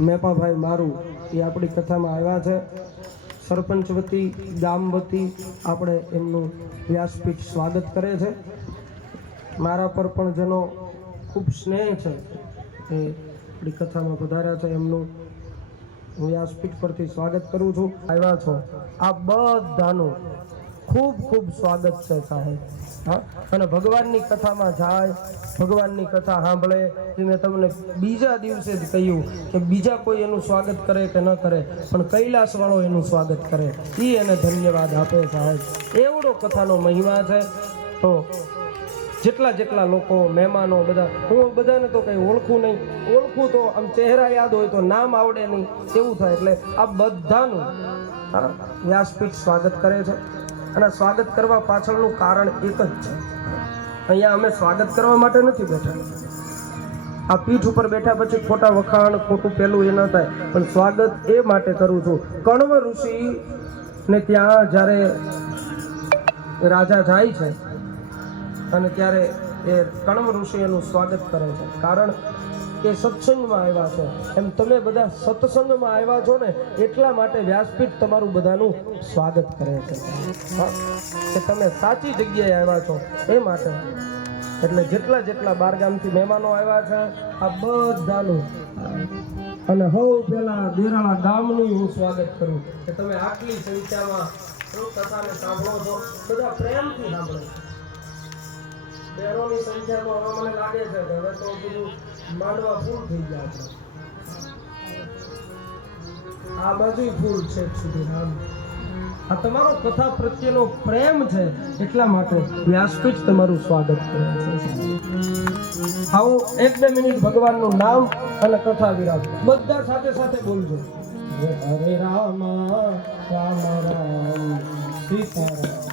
મેપાભાઈ મારું એ આપણી કથામાં આવ્યા છે. સરપંચ વતી, ગામ વતી આપણે એમનું વ્યાસપીઠ સ્વાગત કરે છે. મારા પર પણ જેનો ખૂબ સ્નેહ છે એ આપણી કથામાં પધાર્યા છે. એમનું હું વ્યાસપીઠ પરથી સ્વાગત કરું છું. આવ્યા છો. આ બધાનું ખૂબ ખૂબ સ્વાગત છે સાહેબ. હા? અને ભગવાનની કથામાં જાય ભગવાનની કથા સાંભળે. એ મેં તમને બીજા દિવસે જ કહ્યું કે બીજા કોઈ એનું સ્વાગત કરે કે ન કરે પણ કૈલાસવાળો એનું સ્વાગત કરે. એ એને ધન્યવાદ આપે સાહેબ. એવડો કથાનો મહિમા છે. તો જેટલા જેટલા લોકો મહેમાનો બધા હું બધાને તો કંઈ ઓળખું નહીં. ઓળખું તો આમ ચહેરા યાદ હોય તો નામ આવડે નહીં. એવું થાય એટલે આ બધાનું હા, વ્યાસપીઠ સ્વાગત કરે છે. અને સ્વાગત કરવા પાછળનું કારણ એક જ છે. અહીંયા અમે સ્વાગત કરવા માટે નથી બેઠા. આ પીઠ ઉપર બેઠા પછી ખોટા વખાણ, ખોટું પેલું એ ન થાય. પણ સ્વાગત એ માટે કરું છું. કણવ ઋષિ ને ત્યાં જ્યારે રાજા જાય છે અને ત્યારે એ કણવ ઋષિ એનું સ્વાગત કરે છે. કારણ કે સત્સંગમાં આવ્યા છે. એમ તમે બધા સત્સંગમાં આવ્યા છો ને, એટલા માટે વ્યાસપીઠ તમારું બધાનું સ્વાગત કરે છે. કે તમે સાચી જગ્યાએ આવ્યા છો, એ માટે. એટલે જેટલા જેટલા બારગામથી મહેમાનો આવ્યા છે, આ બધાનું. અને હવ પેલા દેરાળા ગામનું હું સ્વાગત કરું, કે તમે આટલી સંખ્યામાં કથાને સાંભળો છો, બધા પ્રેમથી સાંભળો છો. શહેરોની સંખ્યા તો હવે મને લાગે છે કે હવે તો બધું માંડવા ફૂલ થઈ ગયા છે. આ બાજુ ફૂલ છે સુધી રામ આ તમારો કથા પ્રત્યેનો પ્રેમ છે એટલા માટે વ્યાસપીઠ તમારું સ્વાગત કરે છે. આવો એક બે મિનિટ ભગવાનનું નામ અને કથા વિરામ બધા સાથે સાથે બોલજો. હરે રામ રામ રામ, સીતારામ.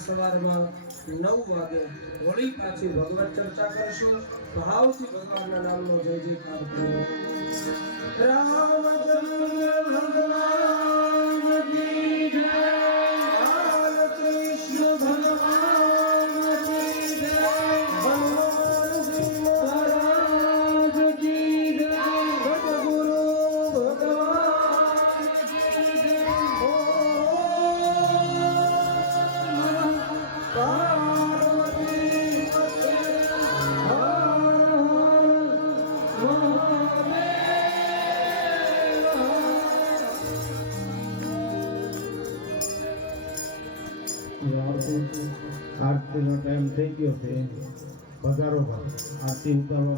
સવારમાં નવ વાગે હોળી પાછી ભગવત ચર્ચા કરશું. ભાવથી ભગવાનના નામનો જય જયકાર કરો રામ ભગવાન છે. પધારો ભાઈ. આરતી ઉતારો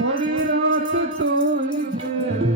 बड़ी रात तो